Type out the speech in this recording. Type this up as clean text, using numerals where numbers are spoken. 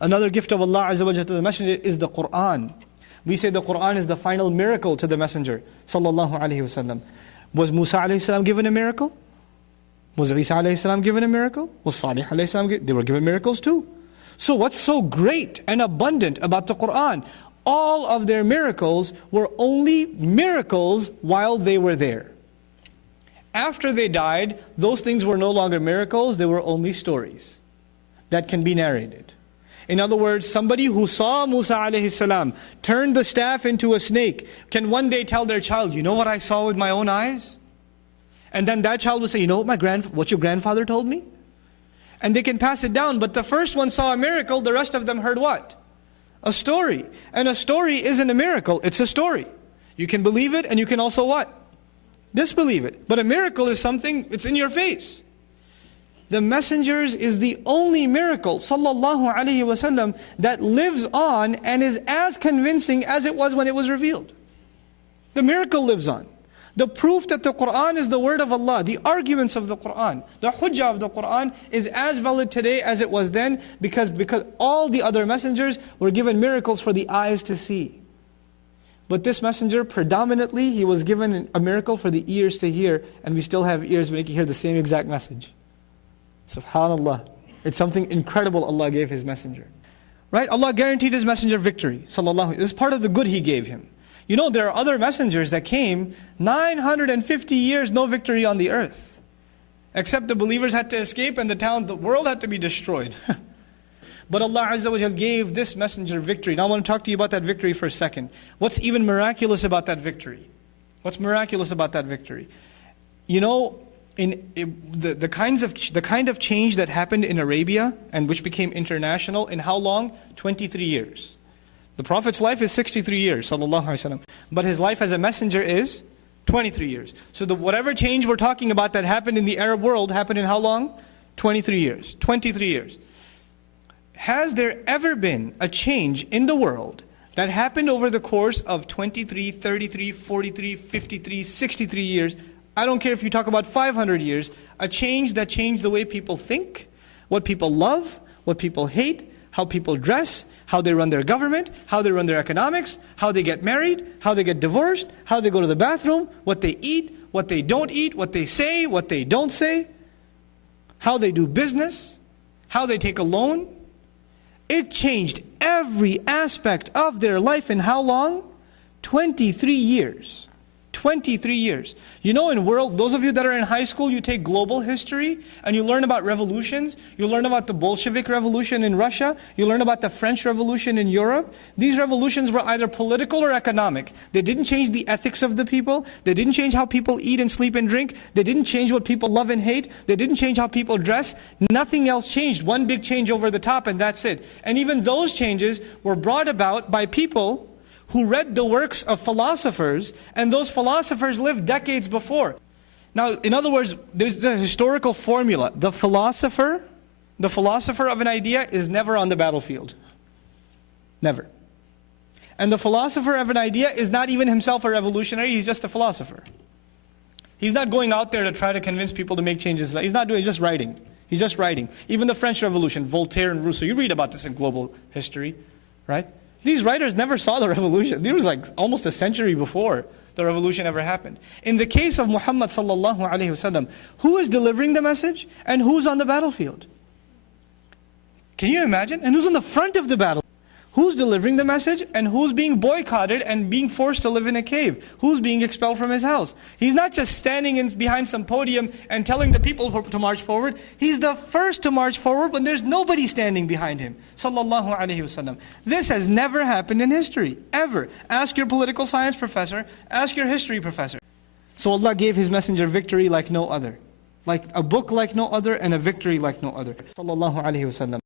Another gift of Allah Azza wa Jalla to the Messenger is the Qur'an. We say the Qur'an is the final miracle to the Messenger sallallahu alaihi wasallam. Was Musa alayhi salam given a miracle? Was Isa alayhi salam given a miracle? Was Salih alayhi salam they were given miracles too. So what's so great and abundant about the Qur'an? All of their miracles were only miracles while they were there. After they died, those things were no longer miracles, they were only stories that can be narrated. In other words, somebody who saw Musa alayhi salam turn the staff into a snake can one day tell their child, you know what I saw with my own eyes? And then that child will say, you know what your grandfather told me? And they can pass it down, but the first one saw a miracle, the rest of them heard what? A story. And a story isn't a miracle, it's a story. You can believe it and you can also what? Disbelieve it. But a miracle is something, it's in your face. The messengers is the only miracle, sallallahu alaihi wasallam, that lives on and is as convincing as it was when it was revealed. The miracle lives on. The proof that the Qur'an is the word of Allah, the arguments of the Qur'an, the hujjah of the Qur'an is as valid today as it was then because all the other messengers were given miracles for the eyes to see. But this messenger, predominantly, he was given a miracle for the ears to hear, and we still have ears making hear the same exact message. SubhanAllah. It's something incredible Allah gave His messenger. Right? Allah guaranteed His messenger victory. Sallallahu. This is part of the good He gave him. You know, there are other messengers that came 950 years, no victory on the earth. Except the believers had to escape and the world had to be destroyed. But Allah Azza wa Jal gave this messenger victory. Now I want to talk to you about that victory for a second. What's even miraculous about that victory? What's miraculous about that victory? You know, the kind of change that happened in Arabia and which became international in how long? 23 years. The Prophet's life is 63 years, sallallahu alaihi wasallam. But his life as a messenger is 23 years. So whatever change we're talking about that happened in the Arab world happened in how long? 23 years. 23 years. Has there ever been a change in the world that happened over the course of 23, 33, 43, 53, 63 years? I don't care if you talk about 500 years. A change that changed the way people think, what people love, what people hate, how people dress, how they run their government, how they run their economics, how they get married, how they get divorced, how they go to the bathroom, what they eat, what they don't eat, what they say, what they don't say, how they do business, how they take a loan. It changed every aspect of their life in how long? 23 years. 23 years. You know, those of you that are in high school, you take global history and you learn about revolutions. You learn about the Bolshevik Revolution in Russia. You learn about the French Revolution in Europe. These revolutions were either political or economic. They didn't change the ethics of the people. They didn't change how people eat and sleep and drink. They didn't change what people love and hate. They didn't change how people dress. Nothing else changed. One big change over the top and that's it. And even those changes were brought about by people who read the works of philosophers, and those philosophers lived decades before. Now, in other words, there's the historical formula. The philosopher of an idea is never on the battlefield. Never. And the philosopher of an idea is not even himself a revolutionary, he's just a philosopher. He's not going out there to try to convince people to make changes. He's just writing. He's just writing. Even the French Revolution, Voltaire and Rousseau, you read about this in global history, right? These writers never saw the revolution. It was like almost a century before the revolution ever happened. In the case of Muhammad sallallahu alaihi wasallam, who is delivering the message and who's on the battlefield? Can you imagine? And who's on the front of the battle? Who's delivering the message and who's being boycotted and being forced to live in a cave? Who's being expelled from his house? He's not just standing behind some podium and telling the people to march forward. He's the first to march forward when there's nobody standing behind him. Sallallahu alaihi wasallam. This has never happened in history, ever. Ask your political science professor, ask your history professor. So Allah gave His messenger victory like no other. Like a book like no other and a victory like no other. Sallallahu alaihi wasallam.